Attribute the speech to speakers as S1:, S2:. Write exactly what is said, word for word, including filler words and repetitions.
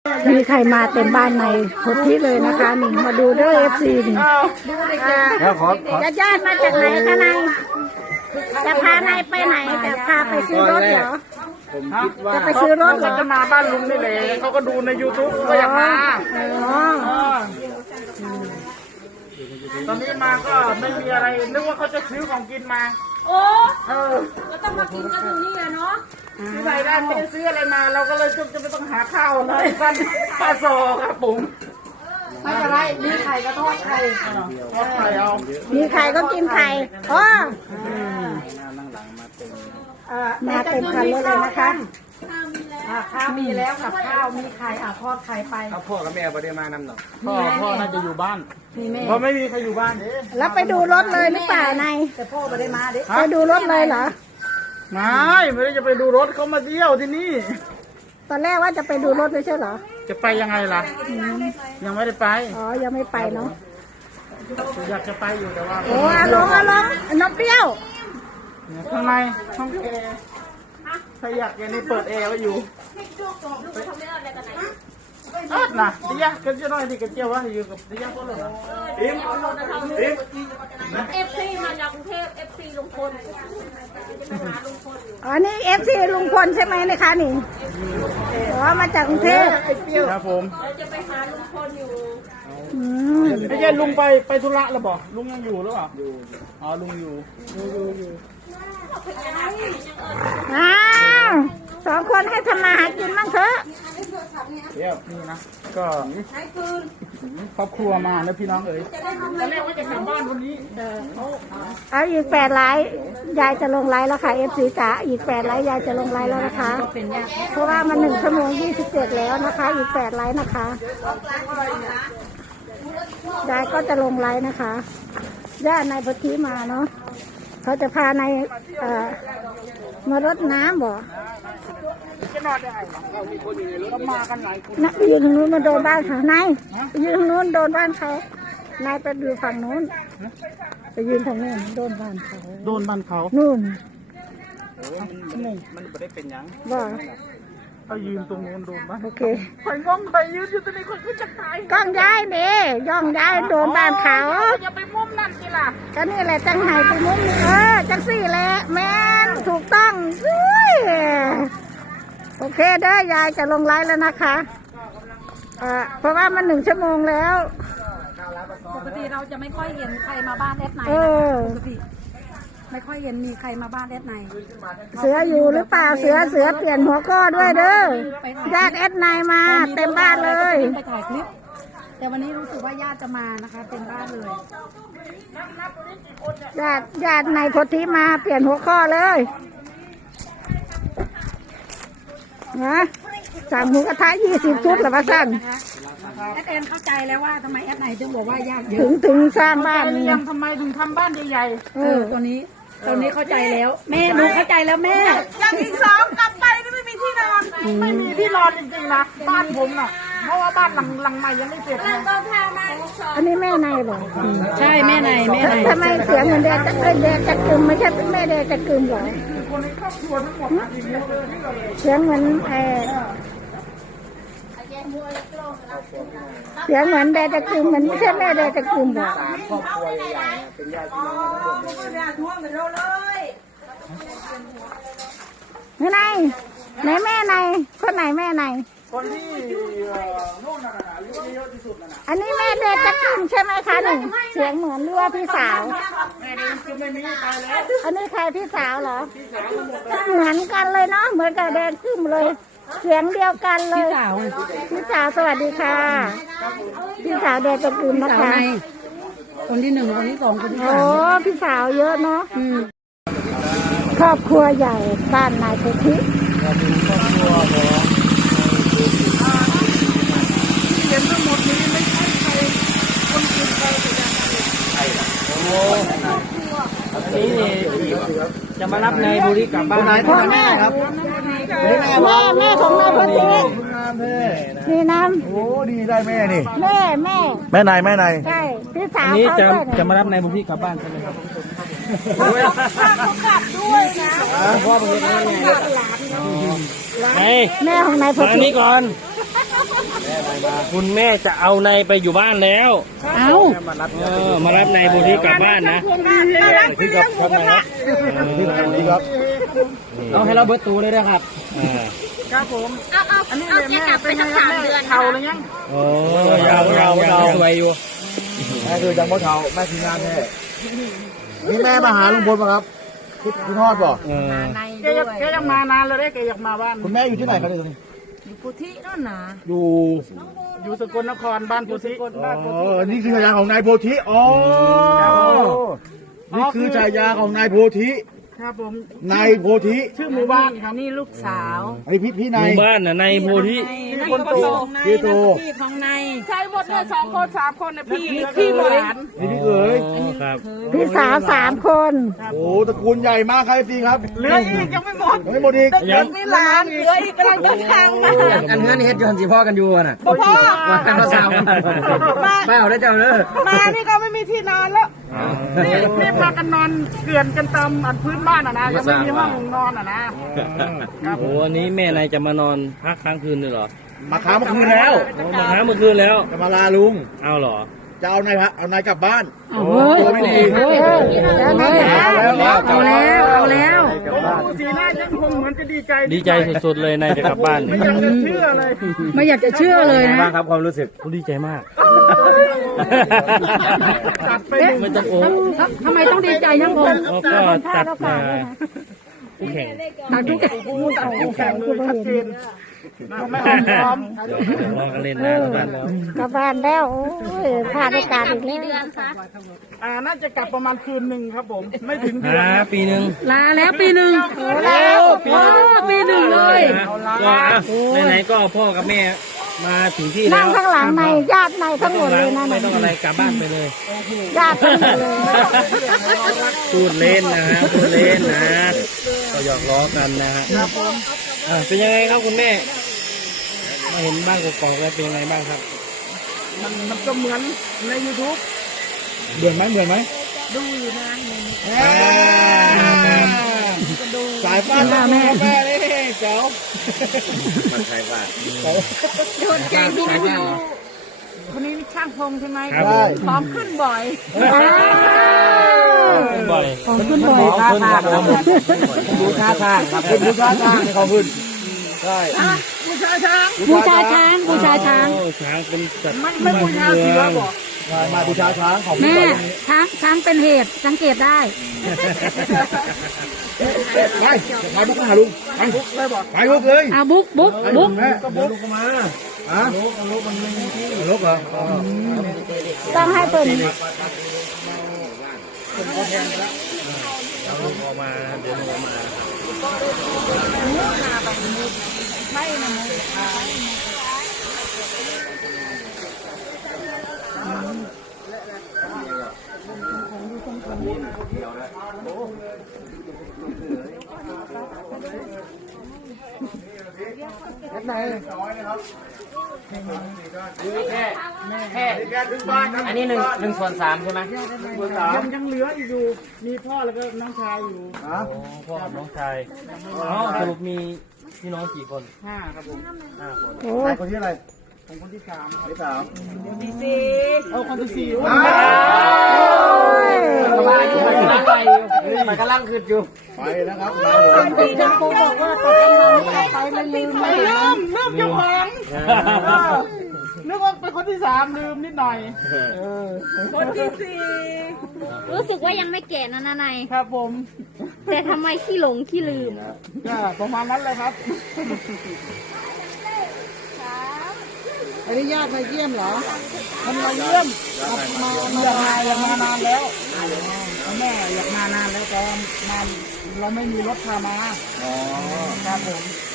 S1: มีใครมาเต็มบ้านในทุกที่เลยนะคะนี่มาดูเด้อเอฟซีนี่ญาติมาจากไหนคะนายจะพานายไปไหนจะพาไปซื้อรถเหรอ
S2: ผมคิดว่า
S1: จะไปซื้อรถเหรอ
S2: จะมาบ้านลุงนี่แหละเขาก็ดูใน ยูทูบ ก็อยากมาตอนนี้มาก็ไม่มีอะไรนึกว่าเขาจะซื้อของกินมา
S3: โอ้เออก็ต้องมากินกันตรงนี้แหละเนาะ
S2: ซื้อไปได้ไม่ได้ซื้ออะไรมาเราก็เลยจะไม่ต้องหาข้าวเลยกันปลาโซครับผม
S3: ไม่เป็นไรมีไข่ก็ทอดไข่
S2: ทอดไข่เอา
S1: มีไข่ก็กินไข่อ๋อมาเต็มคันเลยนะคะ
S3: ข้าวมีแล้วกับข้าวมีไข่อ่ะทอดไข่ไป
S2: พ่อกับแม่ไม่ได้มานำหรอกพ่อพ่อน่าจะอยู่บ้านเพราะไม่มีใครอยู่บ้าน
S1: แล้วไปดูรถเลยหรือเปล่านาย
S3: แต่พ่อไม่ได้มาดิ
S1: ไปดูรถเลยเหรอ
S2: ไม่ไม่ได้จะไปดูรถเขามาเที่ยวที่นี่
S1: ตอนแรกว่าจะไปดูรถไม่ใช่เหรอ
S2: จะไปยังไงล่ะยังไม่ได้ไป
S1: อ๋อยังไม่ไปเนาะ
S2: อยากจะไปอยู่แต่ว่า
S1: โอ้อาลงอาลงน้องเปรี้ยว
S2: ข้างในห้องแอร์ถ้าอยากอย่างนี้เปิดแอร์ไว้อยู่อัดนะดิยะกันจะน้อยที่กันเจ้าวะอยู่กับดิยะก็เลยอิมอิม
S3: เอฟซีมาจากกรุงเทพเอฟซีลุงพล
S1: อ๋อนี่เอฟซีลุงพลใช่ไหมนะคะนี่อ๋อมาจากกรุงเทพ
S2: ครับผม
S3: จะไปหาลุงพลอยู่
S2: ไม่ใช่ลุงไปไปธุระหรือเปล่าลุงยังอยู่หรือเปล่าอยู่อ๋อลุงอยู่อยู่อยู่อยู่
S1: อ้าวสองคนให้ทำมาหากินบ้างเถอะ
S2: เดี๋ยวนี่นะก็ครอบครัวมาแล้วพี่น้องเอ๋ยตอนแรกว่าจะกลับบ้านวันนี้เขา
S1: เอาอีกแปดไลค์ยายจะลงไลค์แล้วค่ะเอฟซีจ๋าอีกแปดไลค์ยายจะลงไลค์แล้วนะคะเพราะว่ามันหนึ่งชั่วโมงยี่สิบเจ็ดแล้วนะคะอีกแปดไลค์นะคะยายก็จะลงไลค์นะคะญาตินายพุทธิมาเนาะเขาจะพานายมารดน้ำบ่
S2: จะนอนได้ไงเรามีคนอยู่ในรถมากันหลายคน
S1: นะยืนทางนู้นมาโดนบ้านเขานายยืนทางนู้นโดนบ้านเขานายไปดูฝั่งนู้นไปยืนทางนู้นโดนบ้านเขา
S2: โดนบ้านเขา
S1: นู่น
S2: มันมันไม่ได้เป็นยัง
S1: ว่า
S2: ไปยืนตรงนู้นโดนบ้าน
S1: โอเค
S2: คอยงงไปยืนอยู่ตรงนี้คนก็จะตาย
S1: ก้องย้ายเด้ย่องย้ายโดนบ้านเขา
S2: อย่าไปมุมนั่นสิล่ะ
S1: ก็นี่แหละจังไห้ไปมุมเออจังสี่แหละแม่ถูกต้องโอเคเด้อยายจะลงไลน์แล้วนะคะเอ่อเพราะว่ามันหนึ่งชั่วโมงแล้ว
S3: ปกติเราจะไม่ค่อยเห็นใครมาบ้านแอดไนปกติไม่ค่อยเห็นมีใครมาบ้านแอดไน
S1: เสืออยู่หรือเปล่าเสือเสือเปลี่ยนหัวข้อด้วยเด้อญาติแอดไนมาเต็มบ้านเลย
S3: ไปถ่ายคลิปแต่วันนี้รู้สึกว่าญาติจะมานะคะเต็มบ้านเลย
S1: ญาติญาตินายโพธิมาเปลี่ยนหัวข้อเลยนะสั่งหมูกระทะยี่สิบชุดหรือว่าสั่ง
S3: แอดเอ็นเข้าใจแล้วว่าทำไมแอดไหนถึงบอกว่าญาติเยอะ
S1: ถึงถึงสร้างบ้าน
S2: ยังทำไมถึงทำบ้านใหญ่
S3: ๆเออตัวนี้ตอนนี้เข้าใจแล้วแม่หนูเข้าใจแล้วแม่
S2: ยังอีกสองกลับไปนี่ไม่มีที่นอนไม่มีที่นอนจริงๆนะบ้านผมน่ะเพราะว่าบ้านหลังหลังใหม่ยังไม่เสร็จ
S1: อันนี้แม่ในเหรอ
S3: ใช่แม่ในแม่ใน
S1: ทำไมเสียงเหมือนแดดจะเอ้ยแดดจะกึมไม่ใช่แม่แดดจะกึมเหรอ
S2: คนในครอบครัวทั้งหมด
S1: เสียงเหมือนเออเสียงเหมือนแดดจะกึมเหมือนไม่ใช่แม่แดดจะกึมเหรอ
S2: ครอบครัวใหญ่ๆเป็นญาติพี่น้องทั้งหมด
S1: ไหนไหนแม่ไหนคนไหนแม่ไหน
S2: คนที่โน่นน่ะอายุเยอะที่สุดน่ะ
S1: อันนี้แม่เด็กจะกินใช่ไหมคะหนึ่งเสียงเหมือนเรือพี่สาว
S2: แม่เด็กคือไม่มีตายแล้ว
S1: อันนี้ใครพี่สาวเหรอเหมือนกันเลยเนาะเหมือนกับแดงขึ้นเลยเสียงเดียวกันเลยพี่สาวพี่สาวสวัสดีค่ะพี่สาวแดงจะกินนะคะ
S3: คนที่หนึ่งคนที่สองคนที่สาม
S1: โอ้พี่สาวเยอะเนาะครอบครัวใหญ่บ้านนายพุทธิ
S2: ครอบครัวของเห็นทั้งหมดนี้ไม่ใช่ใครคนกินใครแต่ยังใช่โอ้นี่จะมารับนายบุรีกลับบ้านนายพ่อแม่ครับ
S1: แม่แม่ของนายพุทธินี่น้ำ
S4: โอ้ดีได้แม่นี่
S1: แม่แม่
S4: แม่นายแม่นาย
S1: ใช่พี่สาว
S2: นี้จะ
S1: เขา
S2: จะมารับนายบุรีกลับบ้านใช่ไหมครับ
S1: เขากลับด้วยนะ
S2: พ่อเป็นยังไงแม่ของนายพุทธิ
S1: นี่ก่อน
S2: คุณแม่จะเอานายไปอยู่บ้านแล้ว
S1: เอา
S2: เออมารับนายบุรีกลับบ้านนะ
S4: ที่กับครับนายครับที่ไหนดีครับ
S2: เอาให้เราเบิดตูเลยนะครับ
S3: ครับผม
S5: เอาเอาเอาแกกลับไปสักสามเดือน
S3: เข่าเลยยัง
S2: โอ้ยาวยาวยาวสวยอยู่
S4: แม่คือจังพ่อเฒ่าแม่ทีมงานแม่นี่แม่มาหาลุงพลป่ะครับคิดคิดทอดป่ะ
S2: เออ
S5: ใน
S3: แก
S5: ด้
S3: อยาก
S5: วย
S3: แกอยากมานานแล้วได้แกอยากมาบ้าน
S4: คุณแม่อยู่ที่ไหนครับเนี่ยตรงนี้
S5: อยู่พุทธินั่นนะ
S4: อยู่
S3: อยู่สกลนครบ้านโพธิบ้านโพ
S4: อ๋
S3: ธิ
S4: อนี่คือฉายาของนายโพธิอ๋อนี่คือฉายาของนายโพธิ
S3: ครับผม
S4: นายโพธิ
S3: ชื่อหมู่บ้านครับ
S5: นี่ลูกสาว
S4: ไอพี่พี่
S2: ห
S4: นาย
S2: มู่บ้านน่ะในโพธิ
S3: พี่คนโต
S4: พี่โต
S5: พี่ของใน
S3: ใช่หมดเลยสองคนสามคนนะพี่พี่หลาน
S4: นี่พี่เอ๋ย
S2: อ๋อครับ
S1: พี่สาวสามคน
S4: โอ้ตระกูลใหญ่มากครับพี่ครับ
S3: เหลืออีกยังไม่หมด
S4: ยังไม่หมดอีก
S2: ยัง
S3: มีหลานเหลืออีกกำลังเดินทางมา
S2: อันเงินเฮ็ดยอนสีพ่อกันอยู่น่ะ
S3: พ่อ
S2: มากันมาสาวเปล่าได้เจ้าเด้อ
S3: มานี่ก็ไม่มีที่นอนแล้ว นี่นี่พากันนอนเกลื่อนกันตามอันพื้นบ้านอ่ะนะยังไม่มีห้องนอนอ่ะนะ
S2: โอ้อันนี้แม่นายจะมานอนพักค้างคืนเลยเหรอ
S4: มาค้าเมื่อคืนแล้ว
S2: โอ้มาค้างเมื่อคืนแล้ว
S4: จะมาลาลุง
S2: เอาเหรอ
S4: จะเอานายพระเอานายกลับบ้าน
S1: เอาเว้ย
S4: ตัวไม่ดี
S1: เฮ้ยเอาแล้วเอาแล้วเอาแล้ว
S3: ดูสีหน้ายังคงเหมือนจะดีใจ
S2: ดีใจสุดๆเลยนายจะกลับบ้าน
S3: ไม่อยากจะเชื่อเลย
S1: ไม่อยากจะเชื่อเลยนะ
S2: บ้างครับความรู้สึกดีใจมาก
S3: จัดไปหนึ่ง
S2: ไม่ต้องโอ้
S1: ทำไมต้องดีใจยังผม
S2: แล้วก็จัดมาคู่แข่ง
S1: ตักทุกอย่าง
S3: ตัดคู่แข่งเลยชัดเจนนะไม่ออมพร้อม
S2: รอกันเล่นนะทุกท่าน
S1: กลับบ้านแล้วโอ้ยพลาดในการอีก
S5: กี่
S1: แล้
S5: เดือ
S1: วน
S5: คะ
S3: อ่าน่าจะกลับประมาณคืนหนึ่งครับผม ไม่ถึงเดือน
S2: หาปีหนึ่ง
S1: ลาแล้วปีหนึ่งแล้วโอ้ปีหนึ่งเลย
S2: ก็ไหนๆก็พ่อกับแม่มาถึงที่
S1: นั่
S2: แล้
S1: ง
S2: ว
S1: ข้างหลังในญาติในทั้งหมดเลยนะ
S2: ไม่ต้องอะไรกลับบ้านไปเลย
S1: ญาติทั้งหมดเลย
S2: พูดเล่นนะฮะพูดเล่นนะก็หยอกล้อกันนะฮะอ่ะเป็นยังไงครับคุณแม่มาเห็นบ้านกอกๆแล้วเป็นยังไงบ้างครับ
S3: มันมันก็เหมือนใน YouTube
S4: เหมือนไหมเหมือนไหม
S3: ดูอยู่นะ
S4: สายฟ้าแม่แม่แม่นี่เจ้า
S2: มันใช่ป่ะ
S3: โดนแกงดูคนนี้ช่างพงใช่ไหม
S2: ครับ
S4: ได้
S3: พร้อมขึ้นบ่อย
S2: บ่อย
S1: ของขึ้นบ่อย
S2: ท่าทางครับดูท่าทางครับ
S4: เป็นผู้ชายทางในเขาขึ้นใช่
S3: บูชาช้าง
S1: บูชาช้างบูชาช้าง
S2: โอ้ช้างเป็นสัตว์
S3: ไม่ไม่บูชาเสือบอก
S4: ใช่มาบูชาช้างของ
S1: แม่ช้างช้างเป็นเหตุสังเกตได้
S4: ไปมาบุกมาหาลุงไปบุกเลยบอกไปบุกเลย
S1: อ่ะบุ๊กบุ๊กบุ๊ก
S4: แม่ก็บุกมาฮะลุกลุกมันไม่มีที่ลุกเหรอ
S1: ต้องให้เป็น
S2: ออกมาเดินออกมาอันนี้หนึ่งหนึ่งส่วนสามใช่ไหม
S3: ยังยังเหลืออีกอยู่ มีพ่อแล้วก็น้องชายอยู่
S4: ฮะ
S2: พ่อกับน้องชายอ๋อสรุปมีพี่น้องกี่คน
S3: ห้าครับผม
S2: ห้าคน
S1: โอ้
S4: ใคร
S1: ย
S4: คนที่อะไร
S3: ผมคนที่สาม
S4: ที่สาม
S3: เอาคนที่สี่
S4: อ้าว
S2: มันกำลังขึ้นอยู่
S4: ไปแล้วครับ
S3: พี่จังโกบอกว่าตอนนั้นไปไม่ลืมไม่ลืมลืมเจ้าของนึกว่าเป็นคนที่สามลืมนิดหน่อย คนที่สี่
S5: รู้สึกว่ายังไม่แก่นะนานาย
S3: ครับผม
S5: แต่ทำไมขี้หลงขี้ลืม
S3: ก็ประมาณนั้นเลยครับอนุญาตมาเยี่ยมเหรอมันมาเยี่ยมมาอยากมาอยากมานานแล้วแม่อยากมานานแล้วแต่มาเราไม่มีรถพามา
S4: อ๋อ
S3: ครับผม
S4: ค